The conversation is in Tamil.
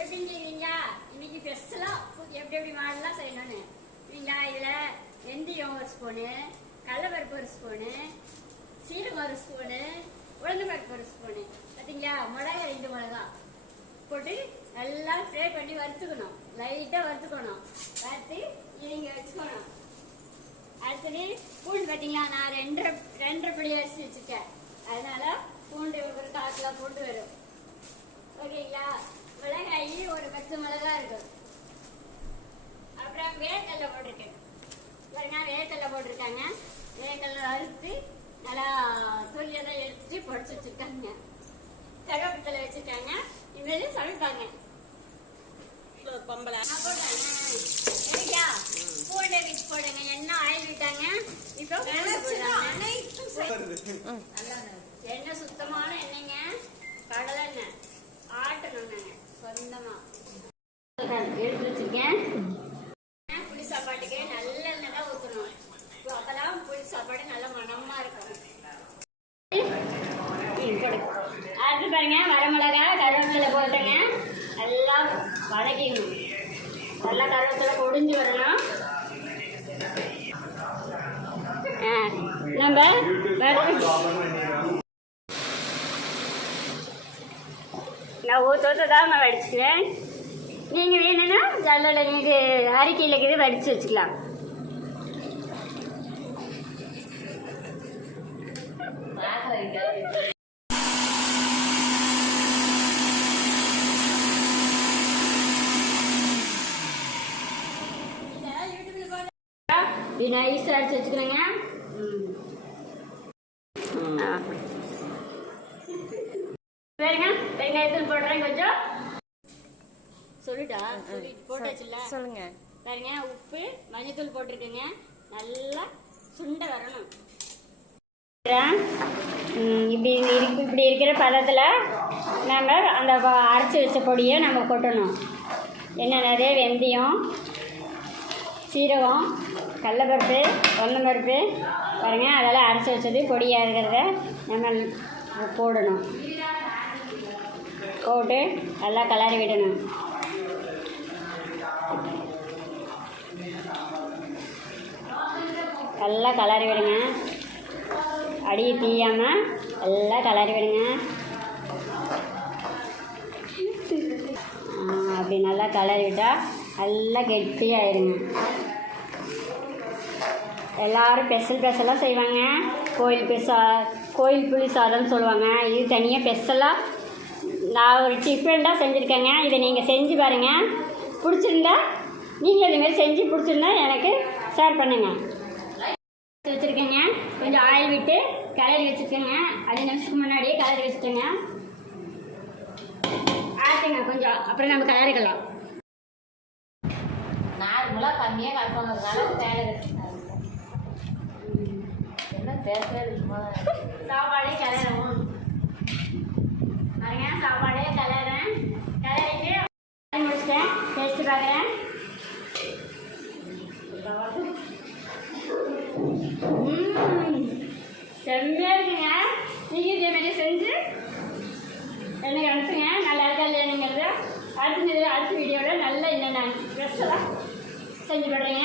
எப்படின்னு கேட்குறீங்களா? இன்னைக்கு ஸ்பெஷலாக எப்படி மாடலாம் செய்யணும்னு சரிங்களா? இதில் வெந்தயம் ஒரு ஸ்பூனு, கடலைப்பருப்பு ஒரு ஸ்பூனு, சீரகம் ஒரு ஸ்பூனு, உளுந்தம்பருப்பு ஒரு ஸ்பூனு, பார்த்தீங்களா? மிளகா 2 மிளகா போட்டு எல்லாம் ஃப்ரை பண்ணி வறுத்துக்கணும். லைட்டாக வறுத்துக்கணும். வறுத்து இங்கே வச்சுக்கணும். அடுத்தது பூண்டு பார்த்தீங்களா? நான் 2.5 படி அரிசி வச்சுருக்கேன். அதனால பூண்டு ஒரு 1/4 கிலோ பூண்டு வரும். ஓகேங்களா? மிளகாய் ஒரு 10 மிளகா இருக்கும். அப்புறம் வேர்க்கடலை போட்டிருக்கேன். வேர்க்கடலை போட்டிருக்காங்க. வேர்க்கடலை வறுத்து நல்லா தொலியெல்லாம் எடுத்து பொடிச்சு வச்சுருக்காங்க. கருவேப்பிலை வச்சுருக்காங்க. இனிமேல் சமைப்பாங்க. பொம்பளை பூண்டை மிக்ஸ் போடுங்க. என்ன ஆயில் விட்டாங்க? இப்போ எண்ணெய் சுத்தமான எண்ணெய்ங்க, கடலை எண்ணெய் ஆட்டணும். சொந்தமா எடுத்து வச்சிருக்கேன். புளி சாப்பாட்டுக்கு நல்ல எண்ணெய் தான் ஊற்றணும். அப்பதான் புளி சாப்பாடு நல்ல மனமா இருக்கும். அடுத்து பாருங்க, வரமிளகா கருவேப்பிலை போட்டுங்க. நல்லா வதக்கிடணும். நல்லா கருவேப்பிலை பொடிஞ்சு வரணும். நம்ம நான் ஊற்றதான் நான் வடிச்சுக்குவேன். நீங்கள் வேணும்னா ஜல்லில் நீங்கள் அரிக்கையில் இருக்குது வடித்து வச்சுக்கலாம். நைஸாக அடிச்சு வச்சுக்கிறேங்க. சரிங்க, வெங்காயத்தூள் போடுறேன் கொஞ்சம். சொல்லிட்டா போட்டாச்சுல்ல? சொல்லுங்க. பாருங்க, உப்பு மஞ்சத்தூள் போட்டிருக்கேங்க. நல்லா சுண்டை வரணும். இப்படி இருக்கிற பதத்தில் நம்ம அந்த அரைச்சி வச்ச பொடியை நம்ம கொட்டணும். என்னென்னது? வெந்தயம், சீரகம், கடலைப்பருப்பு, உளுந்தம்பருப்பு பாருங்க, அதெல்லாம் அரைச்சி வச்சது பொடியாக இருக்கிறத நம்ம போடணும். போட்டு நல்லா கிளறி விடணும். நல்லா கிளறி விடுங்க. அடியை தீயாமல் எல்லாம் கிளறி விடுங்க. அப்படி நல்லா கிளறி விட்டால் நல்லா கெட்டியாயிருங்க. எல்லோரும் ஸ்பெஷலாக செய்வாங்க. கோயில் புளி சாதம்னு சொல்லுவாங்க. இது தனியாக ஸ்பெஷலாக நான் ஒரு டிஃப்ரெண்ட்டாக செஞ்சுருக்கேங்க. இதை நீங்கள் செஞ்சு பாருங்கள். பிடிச்சிருந்தா நீங்கள் இதுமாரி செஞ்சு பிடிச்சிருந்தா எனக்கு ஷேர் பண்ணுங்கள். வச்சுருக்கேங்க. கொஞ்சம் ஆயில் விட்டு கிளறி வச்சுருக்கேங்க. 5 நிமிஷத்துக்கு முன்னாடியே கிளறி வச்சுட்டேங்க. ஆட்டுங்க கொஞ்சம், அப்புறம் நம்ம கிளறிக்கலாம். நார்மலாக கம்மியாக கலப்பதுனால தேவை என்ன பேசவே சும்மா சாப்பாடே கிளறவும் பாருங்க. சாப்பாடே கிளறேன். கிளறிட்டு முடிச்சிட்டேன். டேஸ்ட்டு பார்க்குறேன். செம்மையாக இருக்குங்க. நீங்கள் இதேமாதிரி செஞ்சு எனக்கு அனுப்புங்க. நல்லா இருக்கா இல்லையானுங்கிறது அடுத்த வீடியோவில் நல்லா இன்னும் நான் ஸ்பெஷலாக செஞ்சு போடுறேங்க.